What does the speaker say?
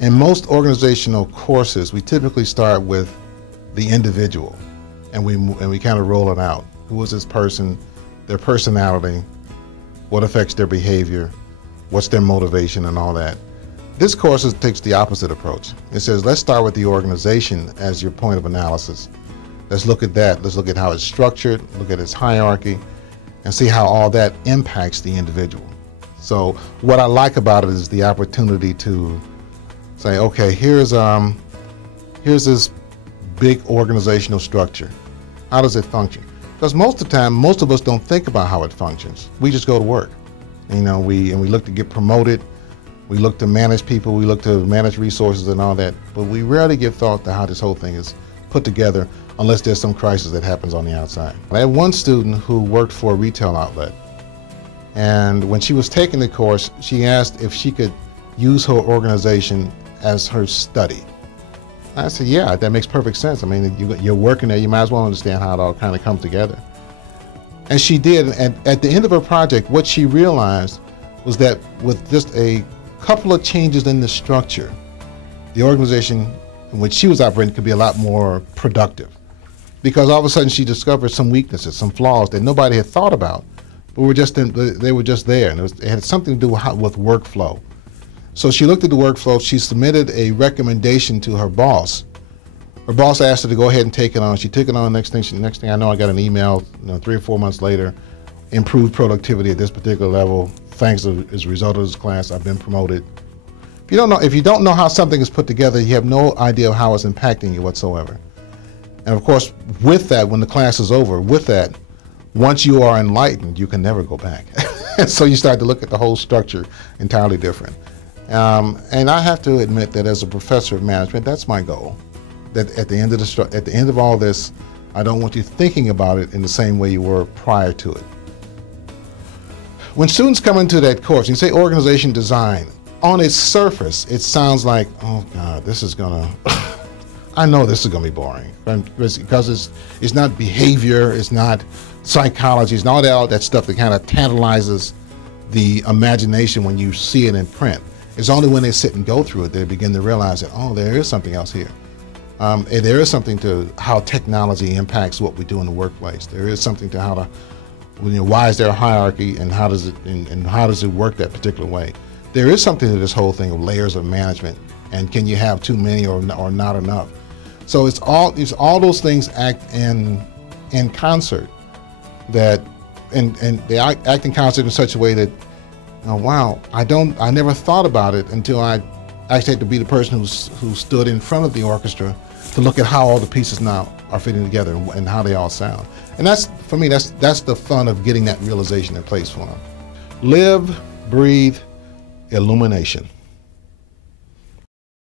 In most organizational courses, we typically start with the individual, and we kind of roll it out. Who is this person, their personality, what affects their behavior, what's their motivation, and all that. This course takes the opposite approach. It says, let's start with the organization as your point of analysis. Let's look at that. Let's look at how it's structured, look at its hierarchy, and see how all that impacts the individual. So what I like about it is the opportunity to say, okay, here's this big organizational structure. How does it function? Because most of the time, most of us don't think about how it functions. We just go to work. You know, we look to get promoted. We look to manage people. We look to manage resources and all that. But we rarely give thought to how this whole thing is put together unless there's some crisis that happens on the outside. I had one student who worked for a retail outlet. And when she was taking the course, she asked if she could use her organization as her study. I said, yeah, that makes perfect sense. I mean, you're working there, you might as well understand how it all kind of comes together. And she did, and at the end of her project, what she realized was that with just a couple of changes in the structure, the organization in which she was operating could be a lot more productive. Because all of a sudden she discovered some weaknesses, some flaws that nobody had thought about, but they were just there, and it had something to do with workflow. So she looked at the workflow, she submitted a recommendation to her boss. Her boss asked her to go ahead and take it on. She took it on. Next thing I know, I got an email 3 or 4 months later, improved productivity at this particular level. Thanks as a result of this class, I've been promoted. If you don't know how something is put together, you have no idea how it's impacting you whatsoever. And of course, with that, when the class is over, with that, once you are enlightened, you can never go back. So you start to look at the whole structure entirely different. And I have to admit that as a professor of management, that's my goal. That at the end of all this, I don't want you thinking about it in the same way you were prior to it. When students come into that course, you say organization design, on its surface, it sounds like, oh God, this is gonna, I know this is gonna be boring, because it's not behavior, it's not psychology, it's not all that stuff that kind of tantalizes the imagination when you see it in print. It's only when they sit and go through it they begin to realize that, oh, there is something else here. And there is something to how technology impacts what we do in the workplace. There is something to why is there a hierarchy, and how does it work that particular way? There is something to this whole thing of layers of management, and can you have too many or not enough? So it's all those things act in concert, and they act in concert in such a way that, oh, wow, I never thought about it until I actually had to be the person who stood in front of the orchestra to look at how all the pieces now are fitting together and how they all sound. And that's, for me, that's the fun of getting that realization in place for them. Live, breathe, illumination.